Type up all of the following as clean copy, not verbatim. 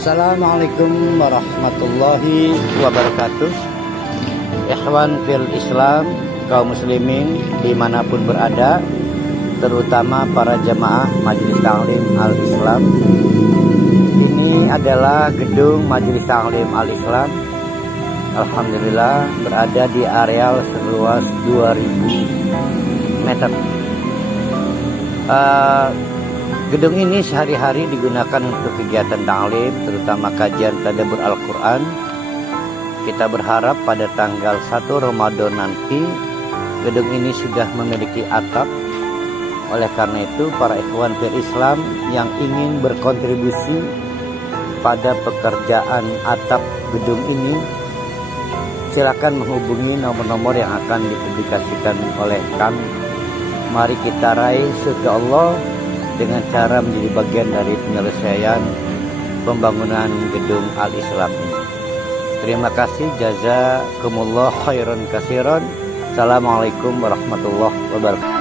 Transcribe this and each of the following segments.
Assalamualaikum warahmatullahi wabarakatuh. Ikhwan fil Islam, kaum muslimin dimanapun berada, terutama para jamaah Majelis Ta'lim Al-Islam. Ini adalah gedung Majelis Ta'lim Al-Islam. Alhamdulillah berada di areal seluas 2000 meter. Gedung ini sehari-hari digunakan untuk kegiatan ta'lim, terutama kajian tadabbur Al-Quran. Kita berharap pada tanggal 1 Ramadan nanti gedung ini sudah memiliki atap. Oleh karena itu, para ikhwan fil Islam yang ingin berkontribusi pada pekerjaan atap gedung ini, silakan menghubungi nomor-nomor yang akan dipublikasikan oleh kami. Mari kita raih surga Allah dengan cara menjadi bagian dari penyelesaian pembangunan gedung Al-Islam ini. Terima kasih, jazakumullah khairan katsiran. Assalamualaikum warahmatullahi wabarakatuh.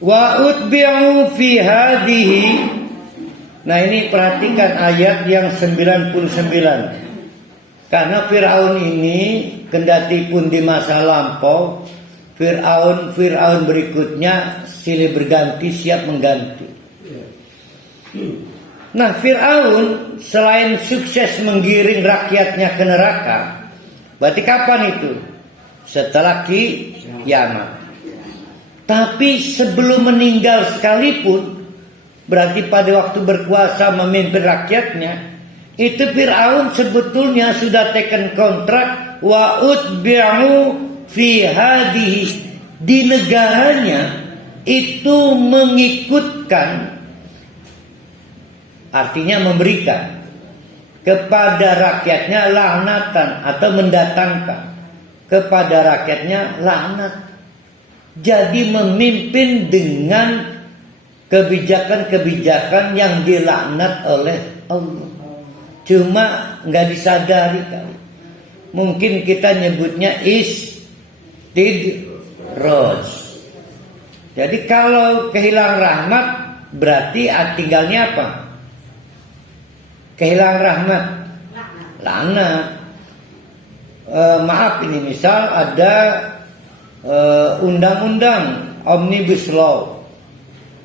Wa utbi'u fi hadhihi. Nah, ini perhatikan ayat yang 99. Karena Fir'aun ini kendati pun di masa lampau, Fir'aun berikutnya silih berganti, siap mengganti. Nah, Fir'aun selain sukses menggiring rakyatnya ke neraka, berarti kapan itu? Setelah kiamat. Tapi sebelum meninggal sekalipun, berarti pada waktu berkuasa memimpin rakyatnya, itu Fir'aun sebetulnya sudah taken kontrak wa utbi'u fi hadhihi, di negaranya itu mengikutkan, artinya memberikan kepada rakyatnya laknatan atau mendatangkan kepada rakyatnya laknat. Jadi memimpin dengan kebijakan-kebijakan yang dilaknat oleh Allah. Cuma nggak disadari kali. Mungkin kita nyebutnya istidroj. Jadi kalau kehilangan rahmat berarti tinggalnya apa? Kehilangan rahmat, laknat. Maaf, ini misal ada undang-undang Omnibus Law.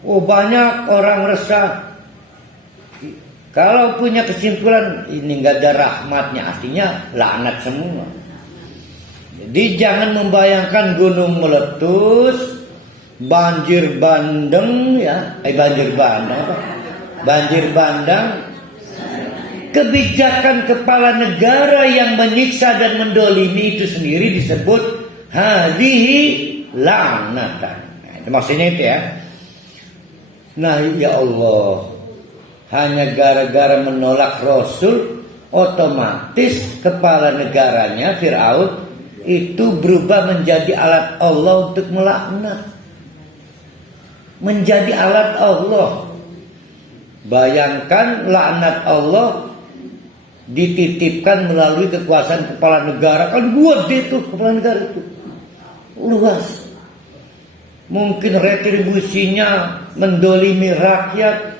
Oh, banyak orang resah. Kalau punya kesimpulan ini nggak ada rahmatnya, artinya laknat semua. Jadi jangan membayangkan gunung meletus, banjir bandang ya, banjir bandang. Kebijakan kepala negara yang menyiksa dan mendolimi itu sendiri disebut hadhihi laknatan. Nah, itu maksudnya itu ya. Nah, ya Allah, hanya gara-gara menolak Rasul, otomatis kepala negaranya Fir'aun itu berubah menjadi alat Allah untuk melaknat. Menjadi alat Allah. Bayangkan laknat Allah dititipkan melalui kekuasaan kepala negara. Kan gede tuh kepala negara itu, luas. Mungkin retribusinya mendolimi rakyat,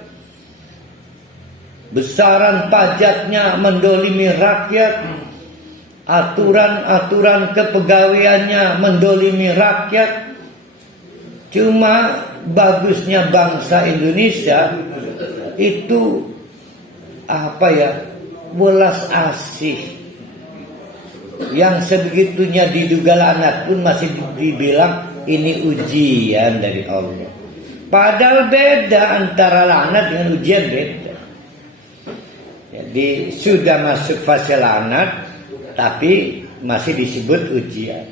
besaran pajaknya mendolimi rakyat, aturan-aturan kepegawaiannya mendolimi rakyat. Cuma bagusnya bangsa Indonesia itu apa ya, welas asih. Yang sebegitunya diduga laknat pun masih dibilang ini ujian dari Allah. Padahal beda antara laknat dengan ujian, beda. Jadi sudah masuk fase laknat, tapi masih disebut ujian.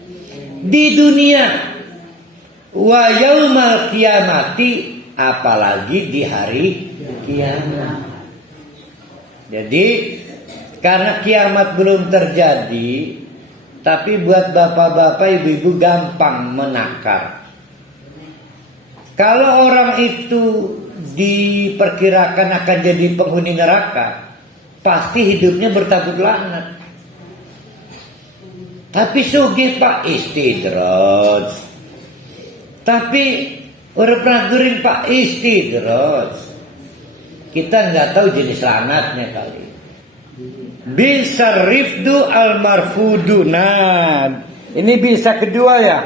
Di dunia wa yaumal kiamati, apalagi di hari kiamat. Jadi karena kiamat belum terjadi, tapi buat bapak-bapak, ibu-ibu gampang menakar. Kalau orang itu diperkirakan akan jadi penghuni neraka, pasti hidupnya bertabur laknat. Tapi sugih Pak istidraj. Tapi orang pernah guring Pak istidraj. Kita nggak tahu jenis lanatnya kali. Bisa rifdu al marfudu. Nah, ini bisa kedua ya.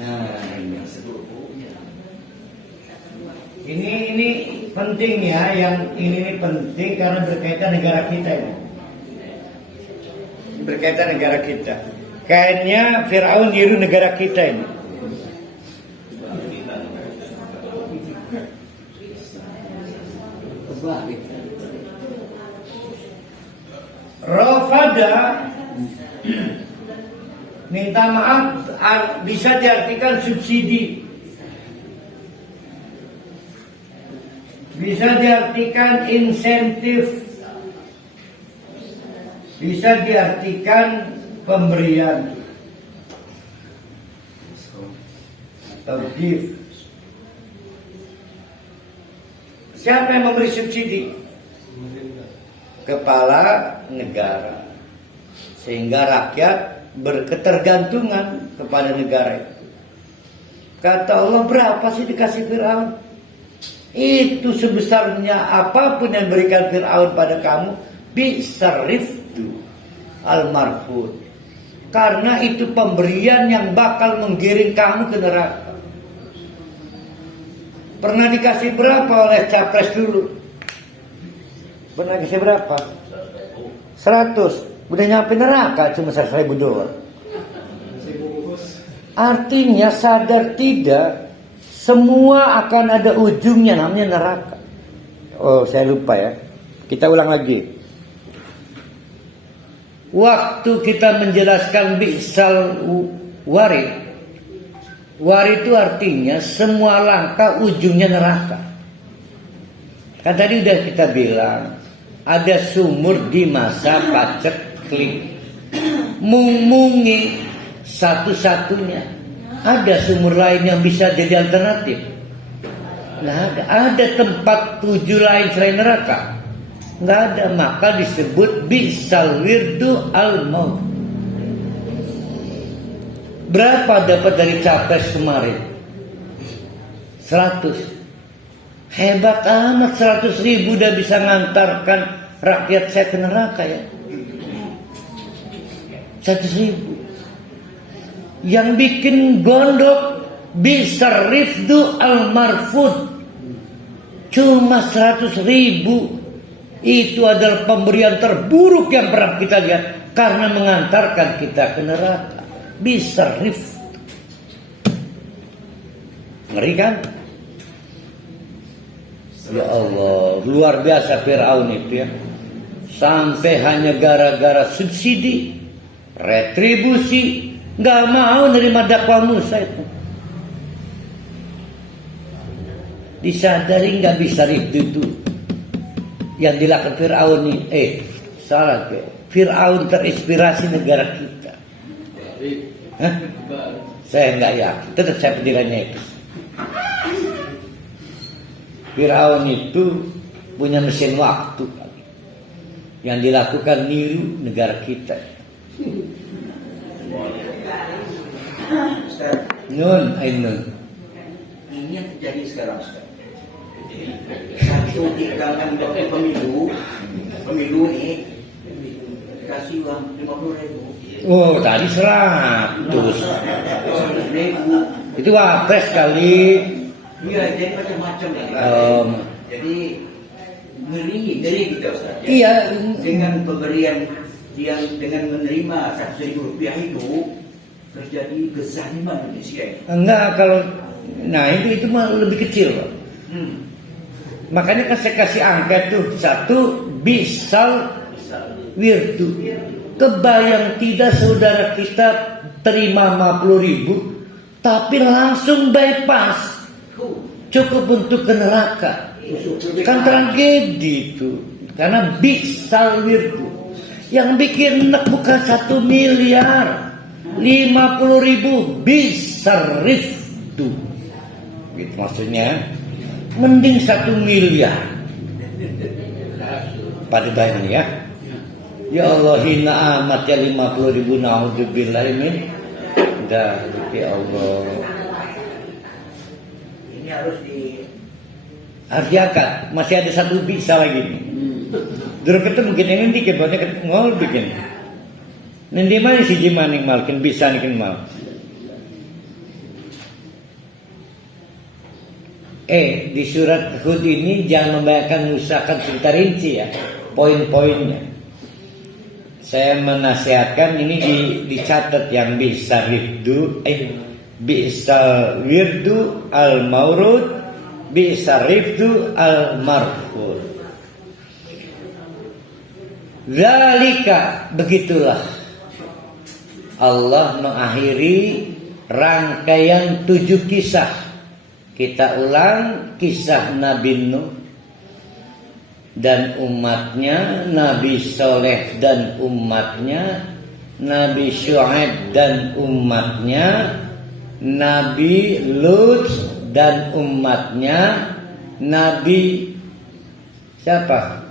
Nah, ini penting ya. Yang ini penting karena berkaitan negara kita ini. Berkaitan negara kita. Kayaknya Fir'aun niru negara kita ini. Rafada minta maaf bisa diartikan subsidi, bisa diartikan insentif, bisa diartikan pemberian atau gift. Siapa yang memberi subsidi? Kepala negara, sehingga rakyat berketergantungan kepada negara itu. Kata Allah, berapa sih dikasih Fir'aun? Itu sebesarnya apapun yang berikan Fir'aun pada kamu, bisariftu al-marfud. Karena itu pemberian yang bakal menggiring kamu ke neraka. Pernah dikasih berapa oleh capres dulu? Pernah kasih berapa? 100. Udah nyampe neraka cuma 100.000 dolar. Artinya sadar tidak, semua akan ada ujungnya, namanya neraka. Oh, saya lupa ya. Kita ulang lagi. Waktu kita menjelaskan bi'sal warid. Warid itu artinya semua langkah ujungnya neraka. Kan tadi udah kita bilang, ada sumur di masa paceklik. Mungi satu-satunya. Ada sumur lain yang bisa jadi alternatif? Nah, ada tempat tuju lain selain neraka? Nggak ada. Maka disebut bisal wirdu al maut. Berapa dapat dari capres kemarin? 100. Hebat amat, 100.000 udah bisa ngantarkan rakyat saya ke neraka ya. 100.000. Yang bikin gondok bisa rifdu al-marfud. Cuma 100.000. Itu adalah pemberian terburuk yang pernah kita lihat. Karena mengantarkan kita ke neraka. Bisa rifdu. Ngeri kan? Ya Allah, luar biasa Fir'aun itu ya. Sampai hanya gara-gara subsidi, retribusi, gak mau nerima dakwah Musa itu. Disadari gak bisa itu yang dilakukan Fir'aun ini. Salah ke. Fir'aun terinspirasi negara kita. Hah? Saya gak yakin. Tetap saya penilaiannya itu. Fir'aun itu punya mesin waktu yang dilakukan niru negara kita. Nun, Ini yang terjadi sekarang, Ustaz. Satu kita waktu pemilu ini dikasih uang 50.000. Oh, tadi 100. 100.000. Itu wapres kali. Iya, jadi macam-macam ya. Jadi ngeri kita, Ustaz. Ya. Iya. Dengan pemberian yang dengan menerima 100.000 rupiah itu terjadi kezaliman Indonesia ini. Enggak, kalau itu mah lebih kecil, Pak. Makanya kan saya kasih angka tuh 1 bisal wirdu. Kebayang tidak saudara kita terima 50.000 tapi langsung bypass. Cukup untuk ke neraka. Kan tragedi itu. Karena bisal wirdu. Yang bikin nek bukan 1 miliar, 50.000 bisa rifdu. Gitu maksudnya. Mending 1 miliar. Pada bayang ya. Ya Allah, hina amat ya 50.000 naudzubillah min. Dah, ya Allah. Ini harus Diangkat. Masih ada satu bisa lagi nih. Dulu ketemu mungkin ini dikit, banyak ngol bikin. Nanti mana si jimaning malkin bisa nih mal. Di surat Hud ini jangan membayangkan usahakan cerita rinci ya, poin-poinnya. Saya menasihatkan ini dicatat yang bisa wirdu al-maurud, bisa rifdu al-marfud. Zalika, begitulah Allah mengakhiri rangkaian 7 kisah. Kita ulang kisah Nabi Nuh dan umatnya, Nabi Soleh dan umatnya, Nabi Syuaib dan umatnya, Nabi Lut dan umatnya, Nabi siapa?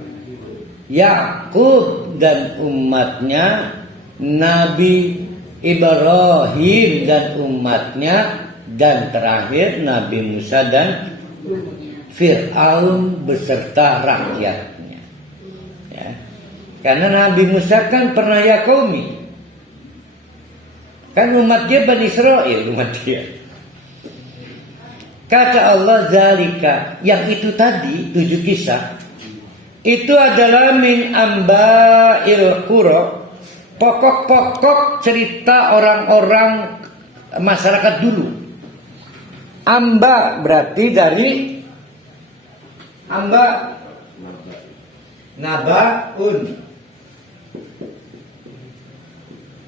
Yakub dan umatnya, Nabi Ibrahim dan umatnya, dan terakhir Nabi Musa dan Fir'aun beserta rakyatnya. Ya. Karena Nabi Musa kan pernah ya qaumi. Kan umat dia Bani Israel, umat dia. Kata Allah, zalika, yang itu tadi 7 kisah, itu adalah min amba'il qura, pokok-pokok cerita orang-orang masyarakat dulu. Amba berarti dari amba nabaun.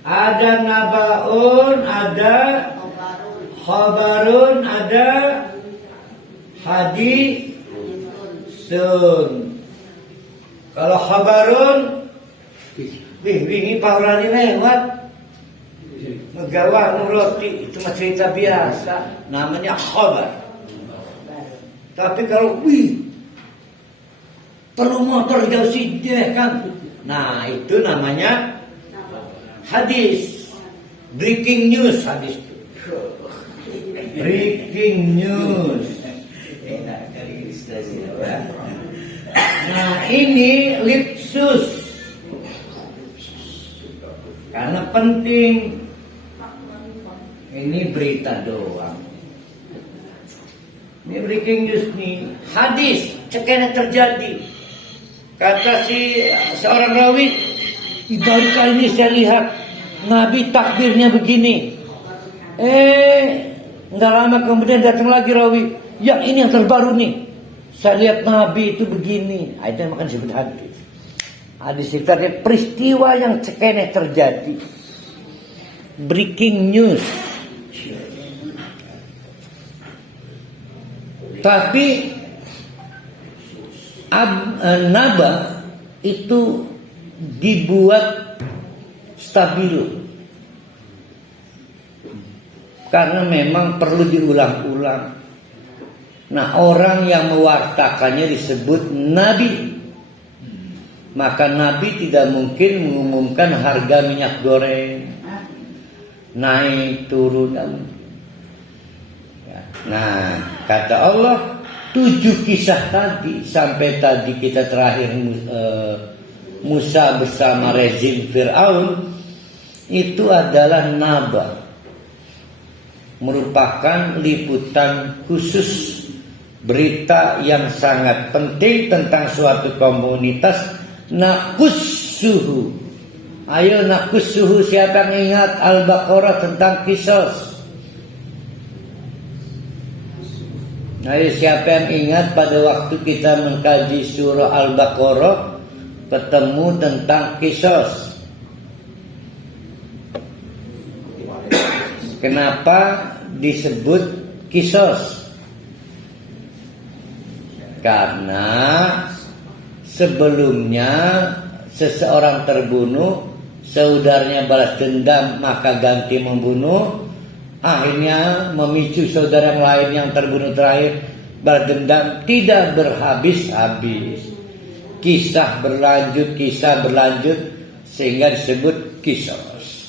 Ada nabaun, ada khabarun, ada hadisun. Kalau khabarun, wingi paurani lewat megawa nuroti, itu mah cerita biasa, namanya khabar. Tapi kalau perlu motor jauh sih kan, nah itu namanya hadis, breaking news hadis itu. Breaking news. enak kali ilustrasi apa? Nah ini lipsus, karena penting. Ini berita doang. Ini breaking news nih. Hadis, cekena terjadi. Kata seorang rawi, baru kali ini saya lihat Nabi takbirnya begini. Nggak lama kemudian datang lagi rawi, yang ini yang terbaru nih. Saya lihat Nabi itu begini. Itu makan disebut hadis. Hadis itu adalah peristiwa yang cekena terjadi. Breaking news. Tapi naba itu dibuat stabil karena memang perlu diulang-ulang. Nah, orang yang mewartakannya disebut nabi. Maka nabi tidak mungkin mengumumkan harga minyak goreng naik turun. Nah, kata Allah 7 kisah tadi, sampai tadi kita terakhir Musa bersama rezim Fir'aun, itu adalah naba, merupakan liputan khusus berita yang sangat penting tentang suatu komunitas. Nakussuhu, ayo nakussuhu, siapa yang ingat Al-Baqarah tentang kisos? Ayo siapa yang ingat pada waktu kita mengkaji surah Al-Baqarah ketemu tentang kisos? Kenapa disebut kisos? Karena sebelumnya seseorang terbunuh, saudaranya balas dendam maka ganti membunuh. Akhirnya memicu saudara yang lain yang terbunuh terakhir berdendam, tidak berhabis-habis. Kisah berlanjut sehingga disebut kisos.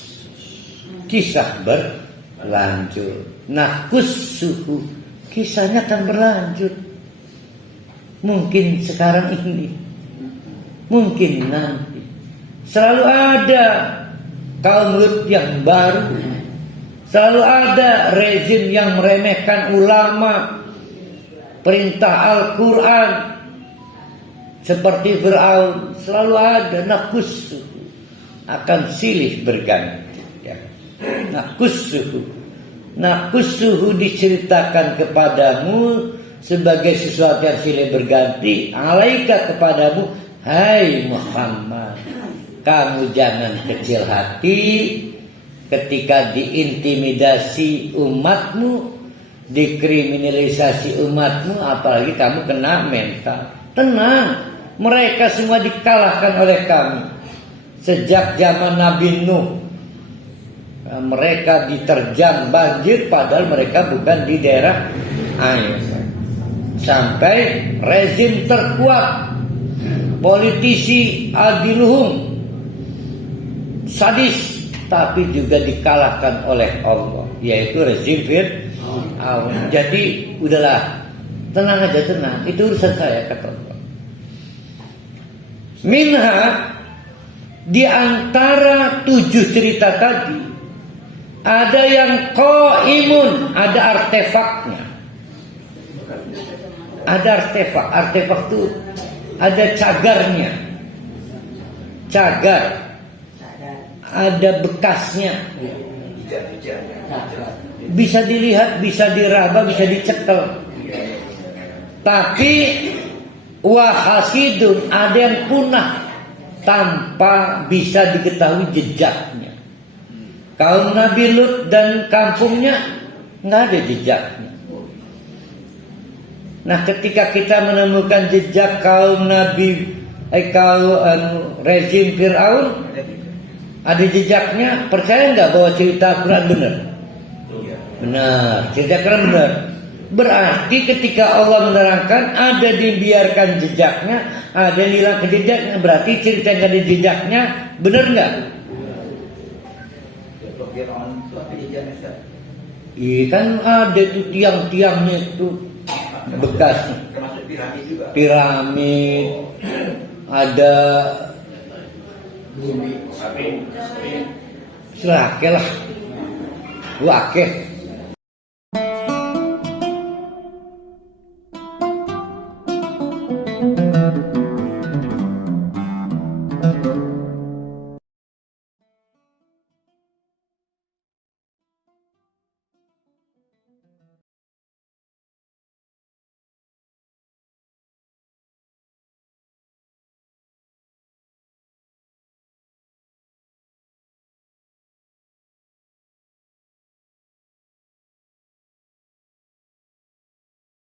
Kisah berlanjut. Nah, kusuhu, kisahnya akan berlanjut. Mungkin sekarang ini, mungkin nanti. Selalu ada kaum Lut yang baru. Selalu ada rezim yang meremehkan ulama, perintah Al-Quran, seperti Fir'aun. Selalu ada. Nakusuhu, akan silih berganti. Ya. Nakusuhu diceritakan kepadamu sebagai sesuatu yang silih berganti. Alaika kepadamu, hai Muhammad, kamu jangan kecil hati ketika diintimidasi umatmu, dikriminalisasi umatmu, apalagi kamu kena mental. Tenang, mereka semua dikalahkan oleh kami. Sejak zaman Nabi Nuh, mereka diterjang banjir padahal mereka bukan di daerah air. Sampai rezim terkuat, politisi adiluhum, sadis, tapi juga dikalahkan oleh Allah, yaitu rezim Fir'aun. Jadi udahlah, tenang aja, tenang, itu urusan saya, kata Allah. Minha, di antara 7 cerita tadi, ada yang qaimun, ada artefaknya. Ada artefak itu ada cagarnya, cagar, ada bekasnya, bisa dilihat, bisa diraba, bisa dicekel. Tapi wahasidun, ada yang punah tanpa bisa diketahui jejaknya. Kaum Nabi Lut dan kampungnya nggak ada jejaknya. Nah, ketika kita menemukan jejak kaum Nabi, rezim Fir'aun, ada jejaknya, percaya nggak bahwa cerita Quran benar? Benar, cerita Quran benar. Berarti ketika Allah menerangkan ada dibiarkan jejaknya, ada dihilangkan jejaknya, berarti cerita yang ada jejaknya benar nggak? Iya kan ada tuh tiang-tiangnya itu bekasnya. Termasuk piramid juga. Piramid, ada bumi, selake lah, wakeh.